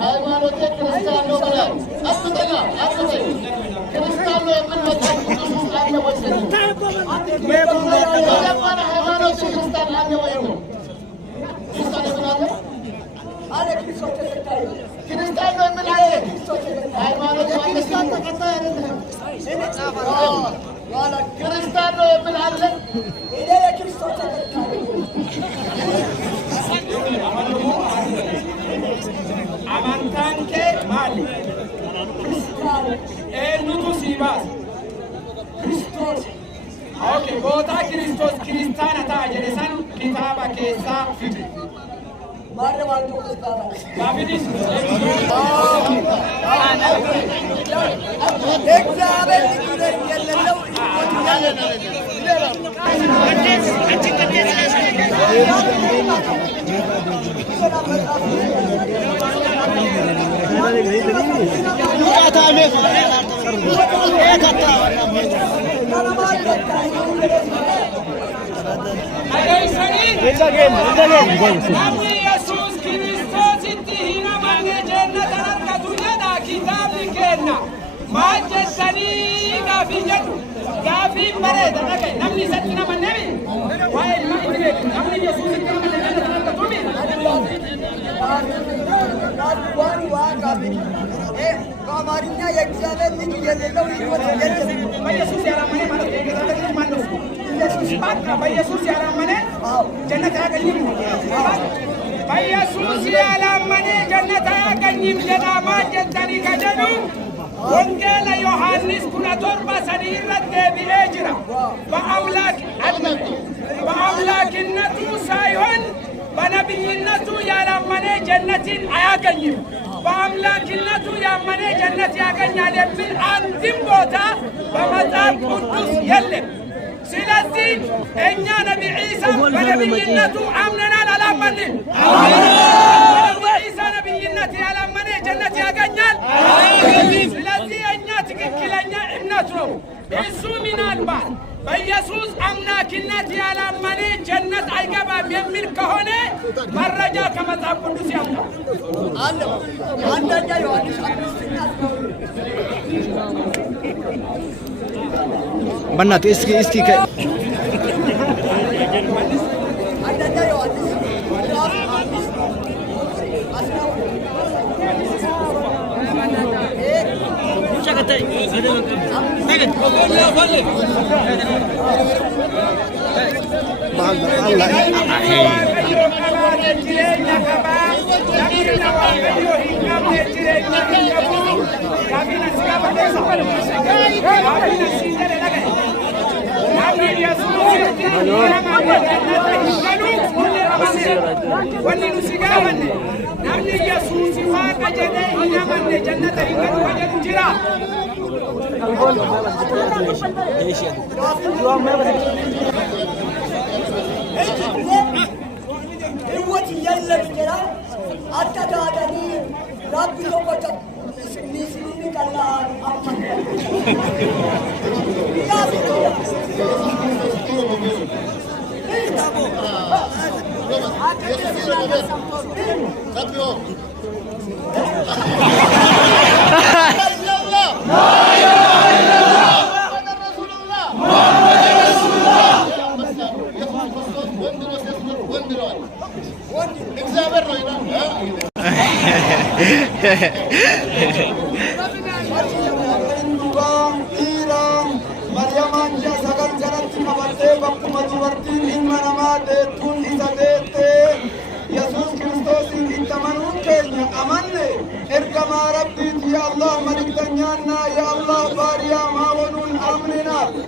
ሃይማኖት ክርስቲያን ነው ብለህ አስበኛ ክርስቲያን ነው የምንመጣው ኢየሱስ አለ ወይ? ሃይማኖት ክርስቲያን አለ ወይ ነው? ክርስቲያን ነው አለ ክርስቶስ ተከታይ ክርስቲያን ነው ምን አለ? ሃይማኖት ክርስቲያን ተከታይ አይደለም። ዋላ ክርስቲያን ነው ምን አለ? እኔ የክርስቶስ ተከታይ amantanke mali nutu sibas Kristos okay bota Kristos kristana ta jelesan kitaba kesa fidi marre wanto kristana babidis examen dikure yello አማርኛ የእግዚአብሔር ልጅ የሌለው ሕይወት የለም። በኢየሱስ ያላመነ ማለት የእግዚአብሔር ማለት ነው። ኢየሱስ ባካ በኢየሱስ ያላመነ ጀነት አያገኝም። በኢየሱስ ያላመነ ጀነት አያገኝም። ለዳማ ጀንተኒ ከጀኑ ወንጌል ዮሐንስ ኩነቶርባ ሰዲረት ደቢኤ ጅራ በአምላክነቱ ሳይሆን በነቢይነቱ ያላመነ ጀነትን አያገኝም። በአምላክነቱ ያመነ ጀነት ያገኛል የሚል አንድም ቦታ በመጽሐፍ ቅዱስ የለም። ስለዚህ እኛ ነቢ ዒሳ በነቢይነቱ አምነናል። አላመንም? ዒሳ ነቢይነት ያላመነ ጀነት ያገኛል። ስለዚህ እኛ ትክክለኛ እምነት ነው። እሱ ምናልባት በኢየሱስ አምላክነት ያላመነ ጀነት አይገባም የሚል ከሆነ መረጃ ከመጽሐፍ ቅዱስ ያምጣ። አንደኛ ዮሐንስ 5 በእናትህ እስኪ አንደኛ ዮሐንስ ህይወት የለም ጀራ አታዳዳኒ ራቢ ሎቆታ ሚስሊኒ ካላ አማን Yesus Kristus inta manun kenya amanne ergama rabbi ya Allah malik tanyana ya Allah bariya mawunun amrina